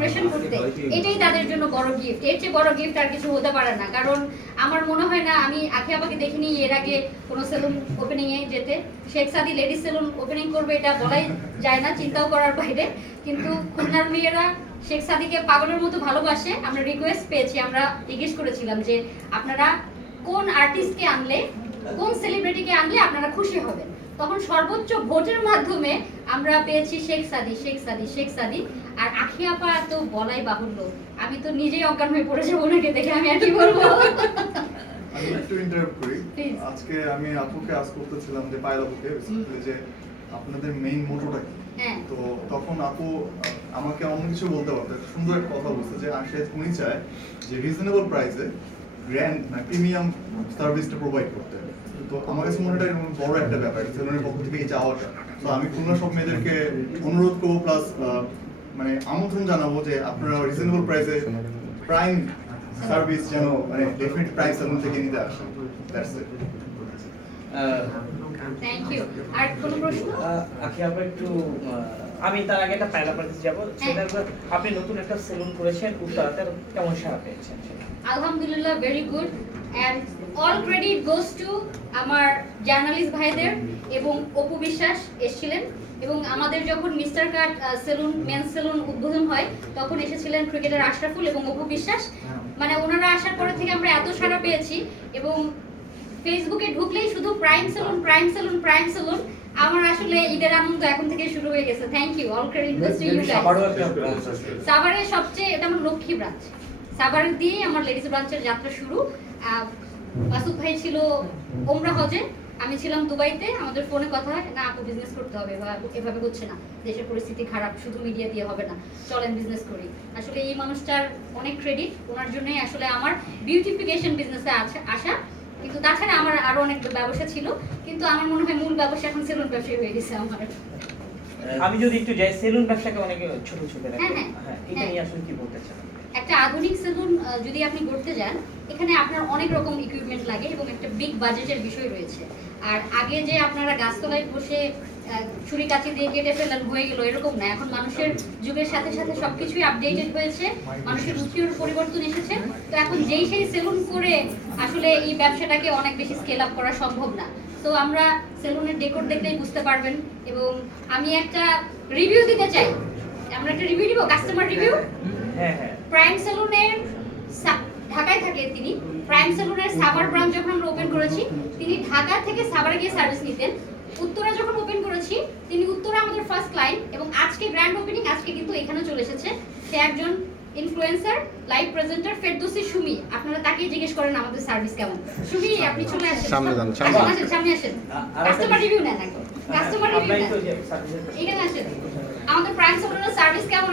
Impression করতে। এটাই তাদের জন্য বড় গিফট এর চেয়ে বড় গিফট আর কিছু হতে পারে না। কারণ আমার মনে হয় না আমি আখি আপাকে দেখিনি এর আগে কোনো সেলুন ওপেনিং এ যেতে। Sheikh Sadi ladies saloon opening করবে এটা বলাই যায় না চিন্তাও করার বাইরে। কিন্তু খুলনার মেয়েরা শেখ সাদিকে পাগলের মতো ভালোবাসে। আমরা রিকোয়েস্ট পেয়েছি আমরা জিজ্ঞেস করেছিলাম যে আপনারা কোন আর্টিস্টকে আনলে কোন সেলিব্রিটিকে আনলে আপনারা খুশি হবেন? তখন সর্বোচ্চ ভোটের মাধ্যমে আমরা পেয়েছি শেখ সাদি শেখ সাদি শেখ সাদি। আর আখি আপা তো বলাই বাহুল্য। আমি তো নিজেই অজ্ঞান হয়ে পড়েছি ওনাকে দেখে আমি আর কি বলব? আমি একটু ইন্টারাপ্ট করি। আজকে আমি আপুকে আজ করতেছিলাম যে পায়েল আপুকে যে আপনাদের মেইন মোটোটা কি? হ্যাঁ। তো তখন আপু আমাকে অন্য কিছু বলতে পারতো সুন্দর একটা কথা বলছে যে আসে উনি চায় যে রিজনেবল প্রাইসে গ্র্যান্ড মানে প্রিমিয়াম সার্ভিসটা প্রোভাইড করতে তো আমার কাছে মনে হয় বড় একটা ব্যাপার সেলুনের পক্ষ থেকে এই চাওয়াটা তো আমি খুলনা সব মেয়েদেরকে অনুরোধ করব প্লাস মানে আমন্ত্রণ জানাব যে আপনারা রিজনেবল প্রাইসে প্রাইম সার্ভিস যেন মানে ডেফিনেট প্রাইস সেলুন থেকে নিতে আসেন। দ্যাটস ইট থ্যাংক ইউ আর কোনো প্রশ্ন? আখি আমরা একটু আমি তার আগে একটা প্যারা প্র্যাকটিস যাব। সেটা হলো, আপনি নতুন একটা সেলুন করেছেন উত্তরাতে কেমন সারা পেয়েছেন? আলহামদুলিল্লাহ very good and all credit goes to আমার জার্নালিস্ট ভাইদের এবং অপু বিশ্বাস এসেছিলেন। এবং আমাদের যখন mister cut saloon men saloon উদ্বোধন হয় তখন এসেছিলেন ক্রিকেটার আশরাফুল এবং অপু বিশ্বাস। মানে ওনারা আসার পরে থেকে আমরা এত সাড়া পেয়েছি এবং ফেসবুকে ঢুকলেই শুধু prime saloon prime saloon prime saloon আমার আসলে ঈদের আনন্দ এখন থেকে শুরু হয়ে গেছে। Thank you all credit goes to you guys. সাভারের সবচেয়ে এটা আমার লক্ষ্মী ব্রাঞ্চ সাভার দিয়েই আমার লেডিস ব্রাঞ্চের যাত্রা শুরু। মাসুদ ভাই ছিল ওমরা হজে। আমি ছিলাম দুবাইতে। আমাদের ফোনে কথা হয় না আপু বিজনেস করতে হবে। বা এভাবে হচ্ছে না। দেশের পরিস্থিতি খারাপ শুধু মিডিয়া দিয়ে হবে না। চলেন বিজনেস করি। আসলে এই মানুষটার অনেক ক্রেডিট ওনার জন্যই আসলে আমার বিউটিফিকেশন বিজনেসে আছে আসা। কিন্তু তাছাড়া আমার আরও অনেক ব্যবসা ছিল কিন্তু আমার মনে হয় মূল ব্যবসা এখন সেলুন ব্যবসায় হয়ে গেছে আমার আমি যদি একটু যাই সেলুন ব্যবসাকে অনেকে ছোট ছোট রাখে হ্যাঁ, হ্যাঁ। হ্যাঁ এটা হ্যাঁ। নিয়ে আসলে কি বলতে চান একটা আধুনিক সেলুন যদি আপনি করতে যান এখানে আপনার অনেক রকম ইকুইপমেন্ট লাগে এবং একটা বিগ বাজেটের বিষয় রয়েছে আর আগে যে আপনারা গাছতলায় বসে ছুরি কাচি দিয়ে কেটে ফেলেন হয়ে গেল এরকম না। এখন মানুষের যুগের সাথে সাথে সবকিছুই আপডেটেড হয়েছে মানুষের রুচির পরিবর্তন এসেছে। তো এখন যেই সেই সেলুন করে আসলে এই ব্যবসাটাকে অনেক বেশি স্কেল আপ করা সম্ভব না। তো আমরা সেলুনের ডেকোর দেখলেই বুঝতে পারবেন এবং আমি একটা রিভিউ দিতে চাই। আমরা একটা রিভিউ দিব কাস্টমার রিভিউ প্রাইম সেলুনের ঢাকায় থাকে তিনি। প্রাইম সেলুনের সাভার ব্রাঞ্চ যখন আমরা ওপেন করেছি তিনি ঢাকা থেকে সাভারে গিয়ে সার্ভিস নিতেন। উত্তরা যখন ওপেন করেছি তিনি উত্তরা আমাদের ফার্স্ট ক্লায়েন্ট এবং আজকে গ্র্যান্ড ওপেনিং আজকে কিন্তু এখানে চলে এসেছে। সে একজন influencer live presenter Ferdousi Sumi আপনারা তাকে জিজ্ঞেস করেন আমাদের সার্ভিস কেমন। সুমি আপনি চলে আসেন। সামনে যান, সামনে। আসেন, সামনে আসেন। কাস্টমার রিভিউ নেন এখন কাস্টমার রিভিউ নেন। এখানে আসেন। আমাদের প্রাইম সার্ভিস কেমন